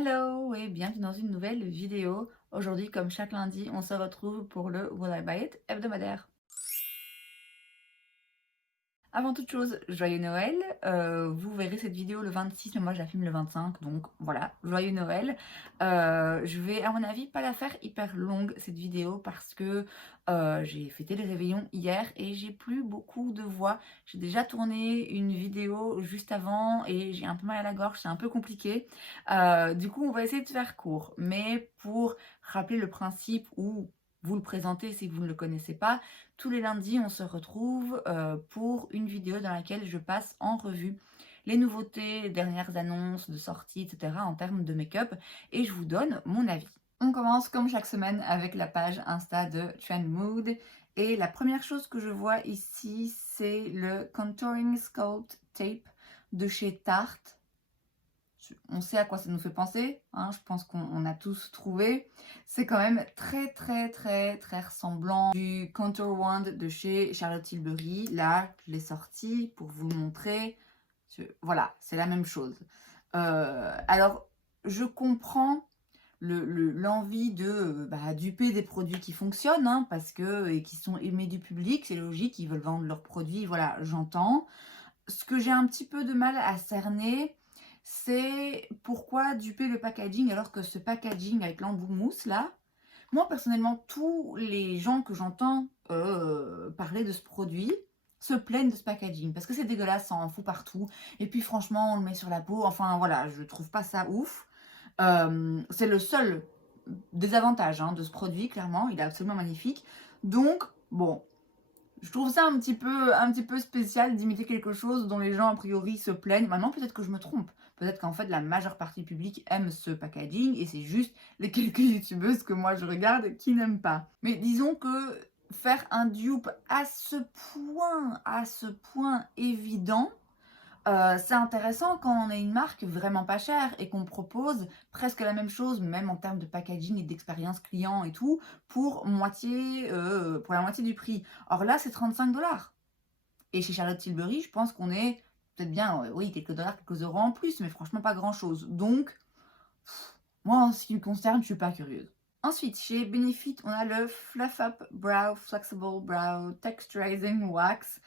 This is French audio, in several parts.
Hello et bienvenue dans une nouvelle vidéo. Aujourd'hui, comme chaque lundi, on se retrouve pour le Will I Buy It hebdomadaire. Avant toute chose, joyeux Noël. Vous verrez cette vidéo le 26, mais moi je la filme le 25, donc voilà, joyeux Noël. Je vais, à mon avis, pas la faire hyper longue cette vidéo parce que j'ai fêté les réveillons hier et j'ai plus beaucoup de voix. J'ai déjà tourné une vidéo juste avant et j'ai un peu mal à la gorge, c'est un peu compliqué. Du coup, on va essayer de faire court, mais pour rappeler le principe ou vous le présenter si vous ne le connaissez pas, tous les lundis, on se retrouve pour une vidéo dans laquelle je passe en revue les nouveautés, les dernières annonces de sortie, etc. en termes de make-up et je vous donne mon avis. On commence comme chaque semaine avec la page Insta de Trend Mood et la première chose que je vois ici, c'est le Contouring Sculpt Tape de chez Tarte. On sait à quoi ça nous fait penser, hein, je pense qu'on a tous trouvé. C'est quand même très ressemblant du Contour Wand de chez Charlotte Tilbury. Là, je l'ai sorti pour vous montrer. Voilà, c'est la même chose. Alors, je comprends l'envie de duper des produits qui fonctionnent, hein, parce que et qui sont aimés du public, c'est logique, ils veulent vendre leurs produits, voilà, j'entends. Ce que j'ai un petit peu de mal à cerner, c'est pourquoi duper le packaging alors que ce packaging avec l'embout mousse là, moi personnellement, tous les gens que j'entends parler de ce produit se plaignent de ce packaging parce que c'est dégueulasse, ça en fout partout. Et puis franchement, on le met sur la peau, enfin voilà, je trouve pas ça ouf. C'est le seul désavantage de ce produit, clairement, il est absolument magnifique. Donc, bon, je trouve ça un petit peu spécial d'imiter quelque chose dont les gens a priori se plaignent. Maintenant, peut-être que je me trompe. Peut-être qu'en fait, la majeure partie du public aime ce packaging et c'est juste les quelques youtubeuses que moi je regarde qui n'aiment pas. Mais disons que faire un dupe à ce point évident, c'est intéressant quand on a une marque vraiment pas chère et qu'on propose presque la même chose, même en termes de packaging et d'expérience client et tout, pour pour la moitié du prix. Or là, c'est 35 $. Et chez Charlotte Tilbury, je pense qu'on est peut-être bien, oui, quelques dollars, quelques euros en plus, mais franchement pas grand-chose. Donc, moi, en ce qui me concerne, je suis pas curieuse. Ensuite, chez Benefit, on a le Fluff Up Brow Flexible Brow Texturizing Wax.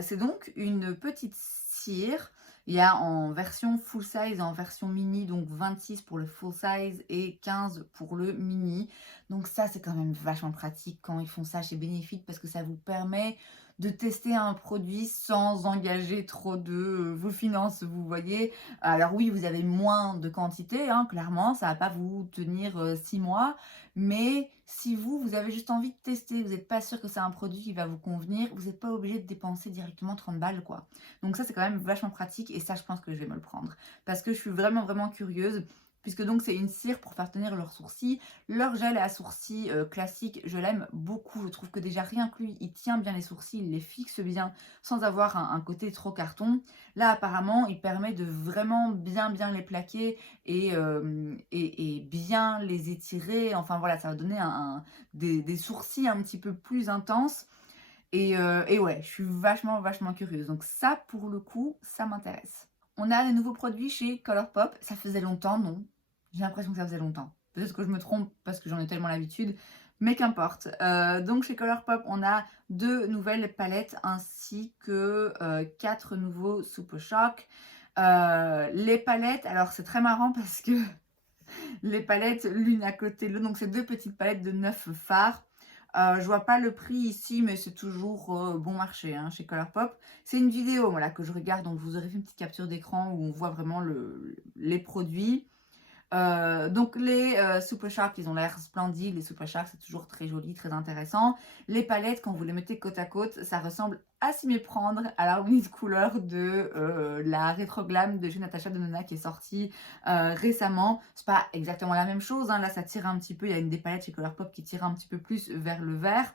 C'est donc une petite cire. Il y a en version full size et en version mini, donc 26 pour le full size et 15 pour le mini. Donc ça, c'est quand même vachement pratique quand ils font ça chez Benefit parce que ça vous permet de tester un produit sans engager trop de vos finances, vous voyez. Alors oui, vous avez moins de quantité, hein, clairement, ça va pas vous tenir 6 mois, mais si vous avez juste envie de tester, vous n'êtes pas sûr que c'est un produit qui va vous convenir, vous n'êtes pas obligé de dépenser directement 30 balles, quoi. Donc ça, c'est quand même vachement pratique et ça, je pense que je vais me le prendre parce que je suis vraiment curieuse. Puisque donc c'est une cire pour faire tenir leurs sourcils. Leur gel à sourcils classique, je l'aime beaucoup. Je trouve que déjà rien que lui, il tient bien les sourcils, il les fixe bien sans avoir un côté trop carton. Là, apparemment, il permet de vraiment bien les plaquer et bien les étirer. Enfin voilà, ça va donner des sourcils un petit peu plus intenses. Et ouais, je suis vachement curieuse. Donc ça, pour le coup, ça m'intéresse. On a les nouveaux produits chez Colourpop. Ça faisait longtemps, non? J'ai l'impression que ça faisait longtemps. Peut-être que je me trompe parce que j'en ai tellement l'habitude. Mais qu'importe. Donc chez Colourpop, on a 2 nouvelles palettes ainsi que 4 nouveaux Super Shock. Les palettes, alors c'est très marrant parce que les palettes l'une à côté de l'autre, donc c'est 2 petites palettes de 9 fards. Je vois pas le prix ici, mais c'est toujours bon marché hein, chez Colourpop. C'est une vidéo voilà, que je regarde, donc je vous aurai fait une petite capture d'écran où on voit vraiment les produits. Donc les Super Shark, ils ont l'air splendides. Les Super Shark, c'est toujours très joli, très intéressant. Les palettes, quand vous les mettez côte à côte, ça ressemble à s'y méprendre à l'harmonie de couleurs de la Retro Glam de chez Natasha Denona qui est sortie récemment. C'est pas exactement la même chose, hein. Là ça tire un petit peu, il y a une des palettes chez Colourpop qui tire un petit peu plus vers le vert.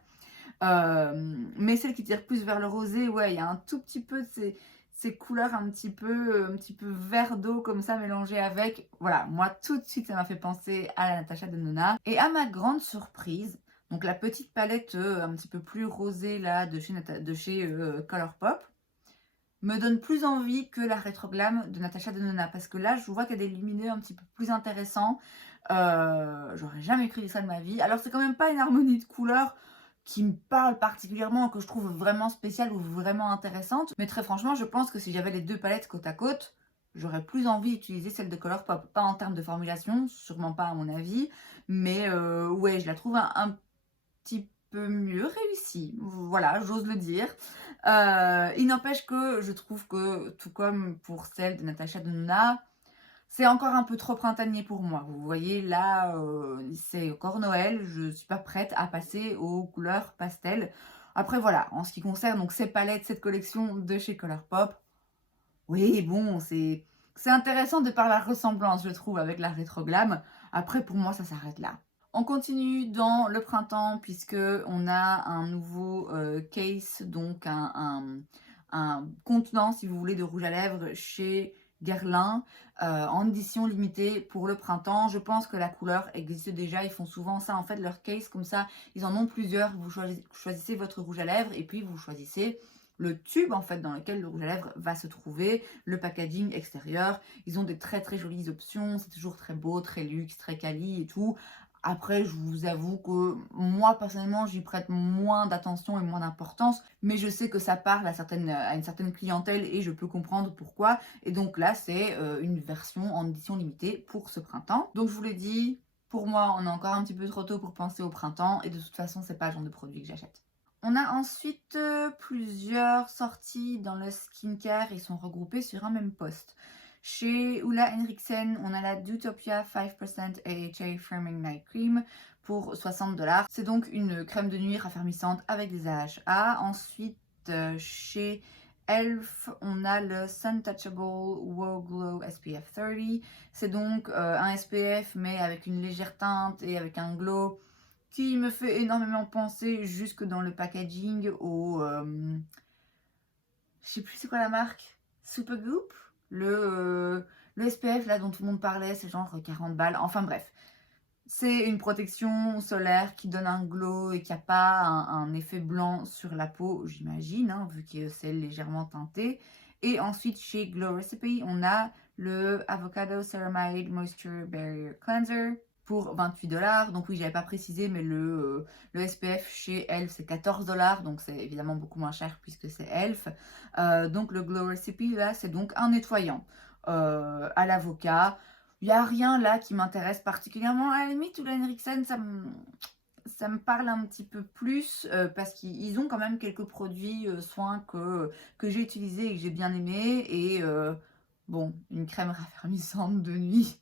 Mais celle qui tire plus vers le rosé, ouais, il y a un tout petit peu de ces couleurs un petit peu vert d'eau comme ça mélangées avec. Voilà, moi tout de suite ça m'a fait penser à la Natasha Denona. Et à ma grande surprise, donc la petite palette un petit peu plus rosée là de chez Colourpop, me donne plus envie que la Rétroglam de Natasha Denona. Parce que là, je vois qu'il y a des lumineux un petit peu plus intéressants. J'aurais jamais cru ça de ma vie. Alors, c'est quand même pas une harmonie de couleurs qui me parle particulièrement, que je trouve vraiment spéciale ou vraiment intéressante. Mais très franchement, je pense que si j'avais les deux palettes côte à côte, j'aurais plus envie d'utiliser celle de Colourpop. Pas en termes de formulation, sûrement pas à mon avis. Mais ouais, je la trouve un petit peu mieux réussie. Voilà, j'ose le dire. Il n'empêche que je trouve que, tout comme pour celle de Natasha Denona, c'est encore un peu trop printanier pour moi. Vous voyez, là, c'est encore Noël. Je suis pas prête à passer aux couleurs pastel. Après, voilà, en ce qui concerne donc ces palettes, cette collection de chez Colourpop, oui, bon, c'est intéressant de par la ressemblance, je trouve, avec la Rétroglam. Après, pour moi, ça s'arrête là. On continue dans le printemps puisque on a un nouveau case, donc un contenant, si vous voulez, de rouge à lèvres chez Guerlain en édition limitée pour le printemps. Je pense que la couleur existe déjà. Ils font souvent ça, en fait, leur case comme ça. Ils en ont plusieurs. Vous choisissez votre rouge à lèvres et puis vous choisissez le tube en fait dans lequel le rouge à lèvres va se trouver, le packaging extérieur. Ils ont des très très jolies options, c'est toujours très beau, très luxe, très quali et tout. Après, je vous avoue que moi, personnellement, j'y prête moins d'attention et moins d'importance, mais je sais que ça parle à une certaine clientèle et je peux comprendre pourquoi. Et donc là, c'est une version en édition limitée pour ce printemps. Donc je vous l'ai dit, pour moi, on est encore un petit peu trop tôt pour penser au printemps et de toute façon, c'est pas le genre de produit que j'achète. On a ensuite plusieurs sorties dans le skincare, ils sont regroupés sur un même post. Chez Ulla Henriksen, on a la Doutopia 5% AHA Firming Night Cream pour 60 $. C'est donc une crème de nuit raffermissante avec des AHA. Ensuite, chez Elf, on a le Sun Touchable Wow Glow SPF 30. C'est donc un SPF mais avec une légère teinte et avec un glow qui me fait énormément penser jusque dans le packaging au... je sais plus c'est quoi la marque. Supergoop, le SPF là dont tout le monde parlait, c'est genre 40 balles. Enfin bref, c'est une protection solaire qui donne un glow et qui n'a pas un effet blanc sur la peau, j'imagine, hein, vu que c'est légèrement teinté. Et ensuite, chez Glow Recipe, on a le Avocado Ceramide Moisture Barrier Cleanser pour 28 $. Donc oui, j'avais pas précisé, mais le SPF chez Elf, c'est 14 $. Donc c'est évidemment beaucoup moins cher puisque c'est Elf. Donc le Glow Recipe, là, c'est donc un nettoyant à l'avocat. Il n'y a rien là qui m'intéresse particulièrement. À la limite, Ulla Henriksen, ça me parle un petit peu plus parce qu'ils ont quand même quelques produits soins que j'ai utilisés et que j'ai bien aimés. Et bon, une crème raffermissante de nuit.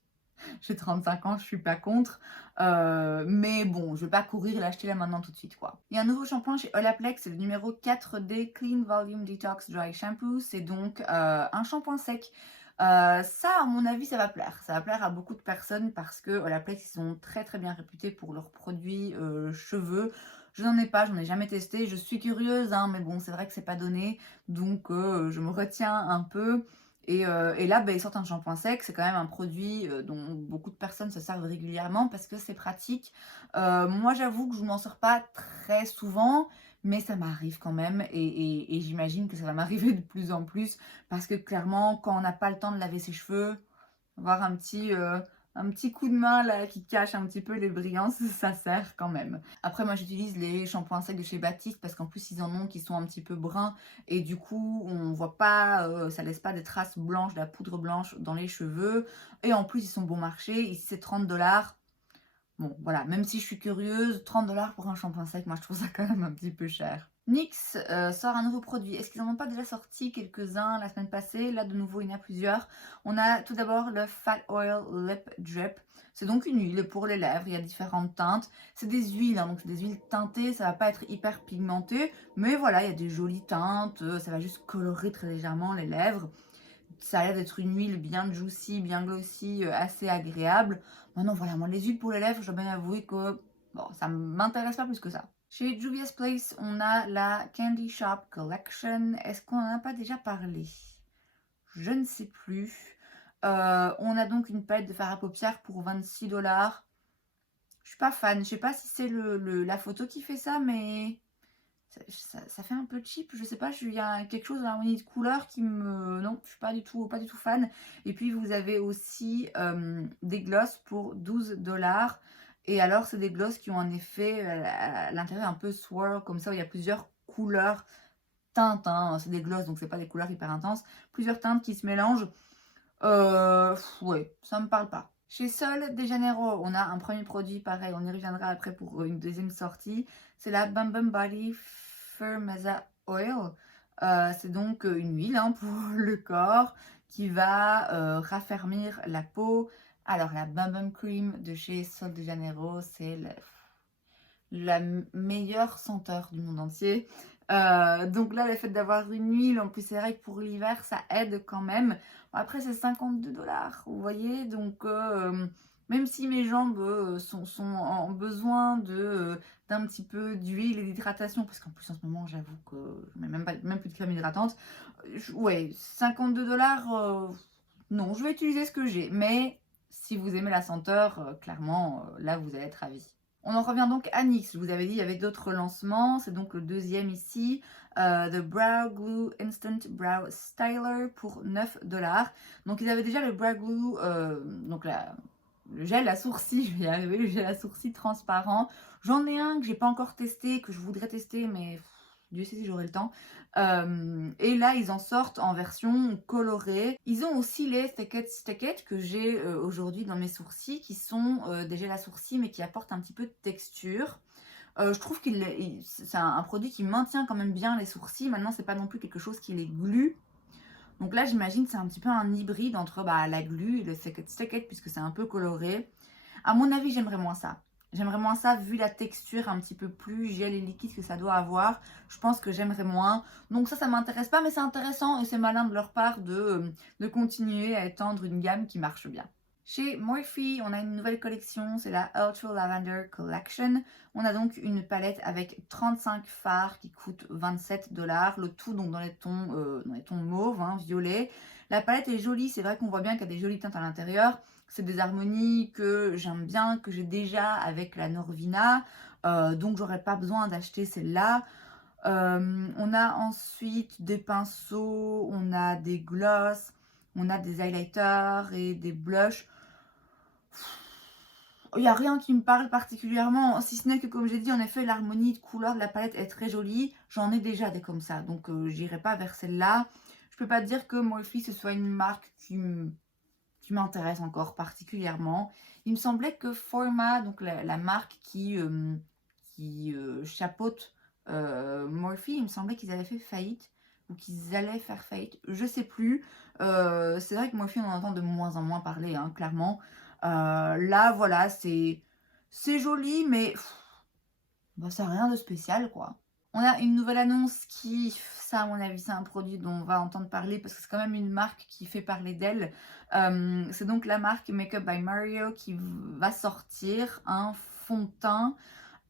J'ai 35 ans, je suis pas contre. Mais bon, je vais pas courir l'acheter là maintenant tout de suite, quoi. Il y a un nouveau shampoing chez Olaplex, c'est le numéro 4D Clean Volume Detox Dry Shampoo. C'est donc un shampoing sec. Ça, à mon avis, ça va plaire. Ça va plaire à beaucoup de personnes parce que Olaplex, ils sont très très bien réputés pour leurs produits cheveux. Je n'en ai pas, j'en ai jamais testé. Je suis curieuse, hein, mais bon, c'est vrai que c'est pas donné. Donc, je me retiens un peu. Et là, ils sortent un shampoing sec. C'est quand même un produit dont beaucoup de personnes se servent régulièrement parce que c'est pratique. Moi, j'avoue que je ne m'en sors pas très souvent, mais ça m'arrive quand même. Et j'imagine que ça va m'arriver de plus en plus parce que clairement, quand on n'a pas le temps de laver ses cheveux, avoir un petit coup de main là qui cache un petit peu les brillances, ça sert quand même. Après, moi j'utilise les shampoings secs de chez Baptiste parce qu'en plus ils en ont qui sont un petit peu bruns et du coup on voit pas, ça laisse pas des traces blanches, de la poudre blanche dans les cheveux. Et en plus ils sont bon marché, ici c'est 30 $. Bon, voilà, même si je suis curieuse, 30 $ pour un shampoing sec, moi je trouve ça quand même un petit peu cher. NYX sort un nouveau produit. Est-ce qu'ils en ont pas déjà sorti quelques-uns la semaine passée? Là, de nouveau, il y en a plusieurs. On a tout d'abord le Fat Oil Lip Drip. C'est donc une huile pour les lèvres. Il y a différentes teintes. C'est des huiles, hein, donc c'est des huiles teintées. Ça va pas être hyper pigmenté. Mais voilà, il y a des jolies teintes. Ça va juste colorer très légèrement les lèvres. Ça a l'air d'être une huile bien juicy, bien glossy, assez agréable. Maintenant, voilà, moi, les huiles pour les lèvres, je dois bien avouer que bon, ça m'intéresse pas plus que ça. Chez Juvia's Place, on a la Candy Shop Collection. Est-ce qu'on en a pas déjà parlé? Je ne sais plus. On a donc une palette de fard à paupières pour 26 $. Je suis pas fan. Je sais pas si c'est la photo qui fait ça, mais Ça fait un peu cheap, je sais pas, il y a quelque chose dans l'harmonie de couleurs qui me... Non, je suis pas du tout fan. Et puis vous avez aussi des glosses pour 12 $. Et alors, c'est des glosses qui ont un effet à l'intérieur un peu swirl, comme ça, où il y a plusieurs couleurs, teintes, hein. C'est des glosses, donc c'est pas des couleurs hyper intenses. Plusieurs teintes qui se mélangent. Ouais, ça me parle pas. Chez Sol de Janeiro, on a un premier produit, pareil, on y reviendra après pour une deuxième sortie. C'est la Bum Bum Body Firmeza Oil. C'est donc une huile hein, pour le corps qui va raffermir la peau. Alors, la Bum Bum Cream de chez Sol de Janeiro, c'est la meilleure senteur du monde entier. Donc là, le fait d'avoir une huile, en plus c'est vrai que pour l'hiver, ça aide quand même. Après, c'est 52 $, vous voyez. Donc, même si mes jambes sont en besoin d'un petit peu d'huile et d'hydratation, parce qu'en plus en ce moment, j'avoue que je mets même plus de crème hydratante. Ouais, 52 $, non, je vais utiliser ce que j'ai. Mais si vous aimez la senteur, clairement, là, vous allez être ravis. On en revient donc à NYX. Je vous avais dit, il y avait d'autres lancements. C'est donc le deuxième ici. The Brow Glue Instant Brow Styler pour 9 $. Donc, ils avaient déjà le Brow Glue, donc le gel à sourcils, je vais y arriver, le gel à sourcils transparent. J'en ai un que j'ai pas encore testé, que je voudrais tester, mais Dieu sait si j'aurai le temps. Et là, ils en sortent en version colorée. Ils ont aussi les Stacked que j'ai aujourd'hui dans mes sourcils, qui sont des gels à sourcils, mais qui apportent un petit peu de texture. Je trouve que c'est un produit qui maintient quand même bien les sourcils. Maintenant, c'est pas non plus quelque chose qui les glue. Donc là, j'imagine que c'est un petit peu un hybride entre la glu et le Stacked, puisque c'est un peu coloré. À mon avis, j'aimerais moins ça. J'aimerais moins ça vu la texture un petit peu plus gel et liquide que ça doit avoir. Je pense que j'aimerais moins. Donc ça m'intéresse pas, mais c'est intéressant et c'est malin de leur part de continuer à étendre une gamme qui marche bien. Chez Morphe, on a une nouvelle collection, c'est la Ultra Lavender Collection. On a donc une palette avec 35 fards qui coûtent 27 $. Le tout donc dans les tons mauve, hein, violet. La palette est jolie, c'est vrai qu'on voit bien qu'il y a des jolies teintes à l'intérieur. C'est des harmonies que j'aime bien, que j'ai déjà avec la Norvina. Donc j'aurais pas besoin d'acheter celle-là. On a ensuite des pinceaux, on a des glosses, on a des highlighters et des blushs. Il n'y a rien qui me parle particulièrement, si ce n'est que comme j'ai dit, en effet, l'harmonie de couleurs de la palette est très jolie. J'en ai déjà des comme ça, donc j'irai pas vers celle-là. Je peux pas dire que Morphe ce soit une marque qui m'intéresse encore particulièrement. Il me semblait que Forma, donc la marque qui chapeaute Morphe, il me semblait qu'ils avaient fait faillite ou qu'ils allaient faire faillite, je sais plus. C'est vrai que Morphe on en entend de moins en moins parler, hein, clairement. Là voilà, c'est joli, mais ça n'a rien de spécial quoi. On a une nouvelle annonce qui, ça à mon avis, c'est un produit dont on va entendre parler parce que c'est quand même une marque qui fait parler d'elle. C'est donc la marque Makeup by Mario qui va sortir un fond de teint.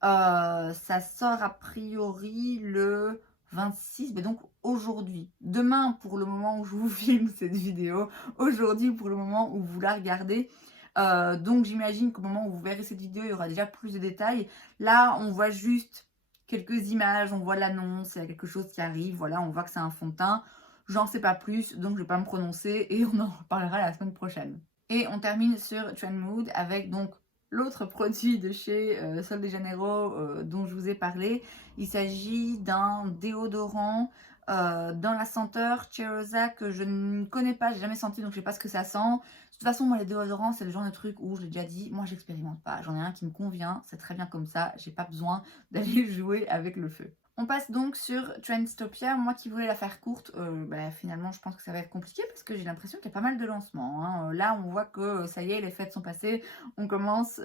Ça sort a priori le 26, mais donc aujourd'hui. Demain pour le moment où je vous filme cette vidéo, aujourd'hui pour le moment où vous la regardez. Donc j'imagine qu'au moment où vous verrez cette vidéo, il y aura déjà plus de détails. Là, on voit juste quelques images, on voit l'annonce, il y a quelque chose qui arrive, voilà, on voit que c'est un fond de teint. J'en sais pas plus, donc je vais pas me prononcer et on en reparlera la semaine prochaine. Et on termine sur Trend Mood avec donc l'autre produit de chez Sol de Janeiro dont je vous ai parlé. Il s'agit d'un déodorant dans la senteur Cheirosa que je ne connais pas, j'ai jamais senti, donc je sais pas ce que ça sent. De toute façon, moi les déodorants, c'est le genre de truc où, je l'ai déjà dit, moi j'expérimente pas. J'en ai un qui me convient, c'est très bien comme ça, j'ai pas besoin d'aller jouer avec le feu. On passe donc sur Trendstopia. Moi qui voulais la faire courte, finalement je pense que ça va être compliqué parce que j'ai l'impression qu'il y a pas mal de lancements, hein. Là on voit que ça y est, les fêtes sont passées, on commence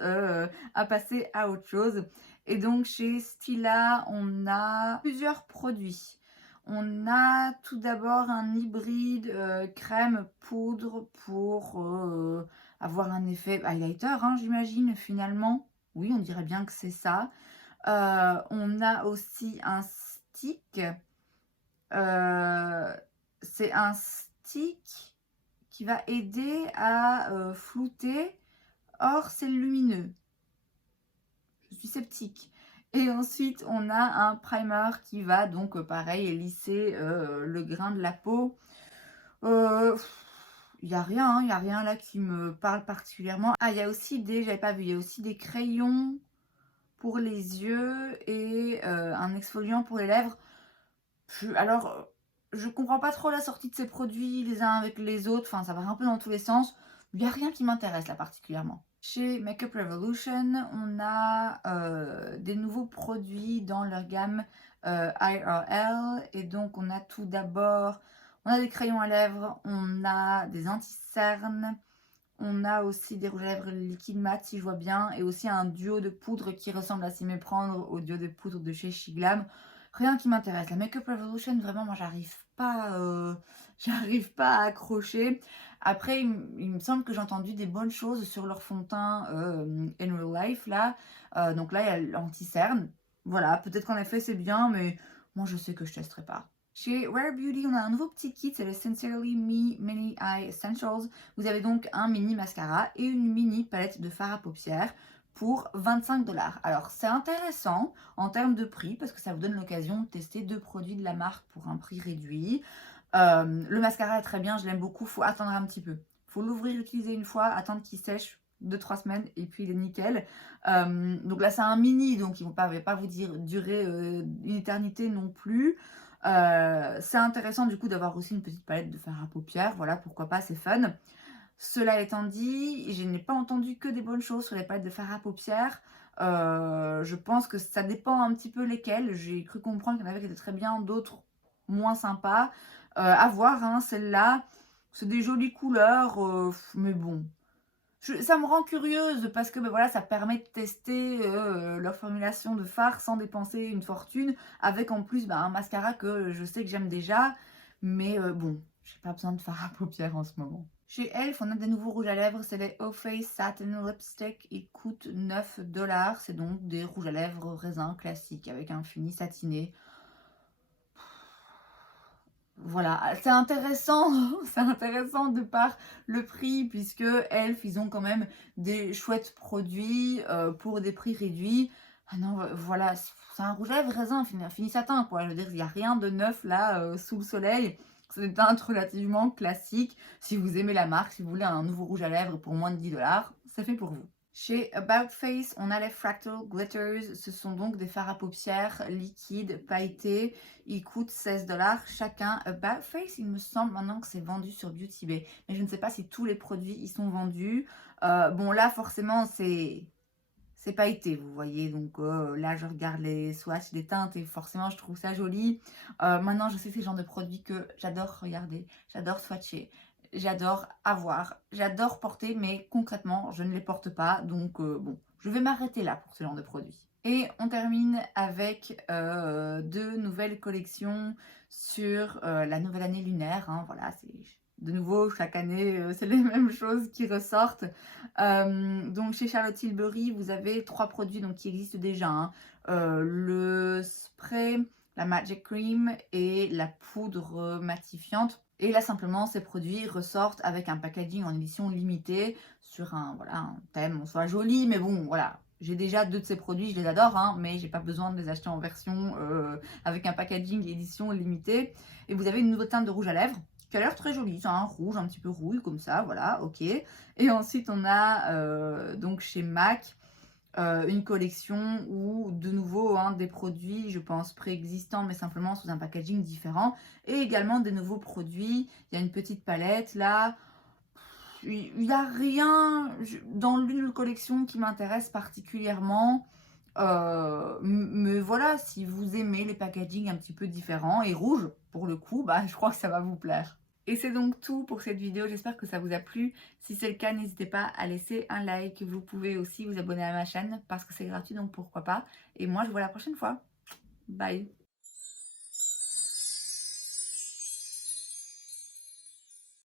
à passer à autre chose. Et donc chez Stila, on a plusieurs produits. On a tout d'abord un hybride crème poudre pour avoir un effet highlighter, hein, j'imagine finalement. Oui, on dirait bien que c'est ça. On a aussi un stick. C'est un stick qui va aider à flouter. Or, c'est lumineux. Je suis sceptique. Et ensuite, on a un primer qui va donc, pareil, lisser le grain de la peau. Il y a rien, hein, il y a rien là qui me parle particulièrement. Ah, il y a aussi j'avais pas vu, il y a aussi des crayons pour les yeux et un exfoliant pour les lèvres. Alors, je comprends pas trop la sortie de ces produits les uns avec les autres, enfin ça va un peu dans tous les sens. Il y a rien qui m'intéresse là particulièrement. Chez Makeup Revolution, on a des nouveaux produits dans leur gamme IRL. Et donc, on a tout d'abord, on a des crayons à lèvres, on a des anti-cernes, on a aussi des rouges à lèvres liquide mat, si je vois bien, et aussi un duo de poudre qui ressemble à s'y méprendre au duo de poudre de chez Shiglam. Rien qui m'intéresse. La Makeup Revolution, vraiment, moi, j'arrive pas à accrocher. Après, il me semble que j'ai entendu des bonnes choses sur leur fond de teint In Real Life, là. Donc là, il y a l'anti-cerne. Voilà, peut-être qu'en effet, c'est bien, mais moi, je sais que je testerai pas. Chez Rare Beauty, on a un nouveau petit kit, c'est le Sincerely Me Mini Eye Essentials. Vous avez donc un mini mascara et une mini palette de fard à paupières pour 25 $. Alors, c'est intéressant en termes de prix parce que ça vous donne l'occasion de tester 2 produits de la marque pour un prix réduit. Le mascara est très bien, je l'aime beaucoup, il faut attendre un petit peu. Il faut l'ouvrir, l'utiliser une fois, attendre qu'il sèche 2-3 semaines et puis il est nickel. Donc là, c'est un mini, donc il ne va pas vous dire durer une éternité non plus. C'est intéressant du coup d'avoir aussi une petite palette de fard à paupières, voilà, pourquoi pas, c'est fun. Cela étant dit, je n'ai pas entendu que des bonnes choses sur les palettes de fard à paupières. Je pense que ça dépend un petit peu lesquelles. J'ai cru comprendre qu'il y en avait qui étaient très bien, d'autres moins sympas. À voir, hein, celle-là, c'est des jolies couleurs, mais bon. Ça me rend curieuse parce que ben voilà, ça permet de tester leur formulation de fard sans dépenser une fortune, avec en plus un mascara que je sais que j'aime déjà, mais bon, j'ai pas besoin de fard à paupières en ce moment. Chez Elf, on a des nouveaux rouges à lèvres, c'est les O-Face Satin Lipstick, ils coûtent 9 $. C'est donc des rouges à lèvres raisin classiques avec un fini satiné. Voilà, c'est intéressant, c'est intéressant de par le prix, puisque Elf, ils ont quand même des chouettes produits pour des prix réduits. Ah non, voilà, c'est un rouge à lèvres raisin, fini satin, quoi. Je veux dire, il n'y a rien de neuf là sous le soleil. C'est des teintes relativement classiques. Si vous aimez la marque, si vous voulez un nouveau rouge à lèvres pour moins de 10 $, c'est fait pour vous. Chez About Face, on a les Fractal Glitters. Ce sont donc des fards à paupières liquides, pailletés. Ils coûtent 16 $ chacun. About Face, il me semble maintenant que c'est vendu sur Beauty Bay. Mais je ne sais pas si tous les produits y sont vendus. Bon, là, forcément, c'est pailleté, vous voyez. Donc là, je regarde les swatchs, les teintes et forcément, je trouve ça joli. Maintenant, je sais que c'est le genre de produit que j'adore regarder, j'adore swatcher. J'adore avoir, j'adore porter, mais concrètement, je ne les porte pas. Donc, bon, je vais m'arrêter là pour ce genre de produit. Et on termine avec 2 nouvelles collections sur la nouvelle année lunaire. Hein, voilà, c'est de nouveau, chaque année, c'est les mêmes choses qui ressortent. Donc, chez Charlotte Tilbury, vous avez 3 produits donc, qui existent déjà. Hein. Le spray, la Magic Cream et la poudre matifiante. Et là, simplement, ces produits ressortent avec un packaging en édition limitée sur un, voilà, un thème, soit joli, mais bon, voilà. J'ai déjà 2 de ces produits, je les adore, hein, mais j'ai pas besoin de les acheter en version avec un packaging édition limitée. Et vous avez une nouvelle teinte de rouge à lèvres qui a l'air très jolie, c'est un rouge un petit peu rouille comme ça, voilà, ok. Et ensuite, on a donc chez MAC une collection où de nouveau hein, des produits, je pense, préexistants, mais simplement sous un packaging différent. Et également des nouveaux produits. Il y a une petite palette là. Il n'y a rien dans l'une collection qui m'intéresse particulièrement. Mais voilà, si vous aimez les packagings un petit peu différents et rouges, pour le coup, bah, je crois que ça va vous plaire. Et c'est donc tout pour cette vidéo, j'espère que ça vous a plu. Si c'est le cas, n'hésitez pas à laisser un like. Vous pouvez aussi vous abonner à ma chaîne parce que c'est gratuit, donc pourquoi pas. Et moi, je vous vois la prochaine fois. Bye!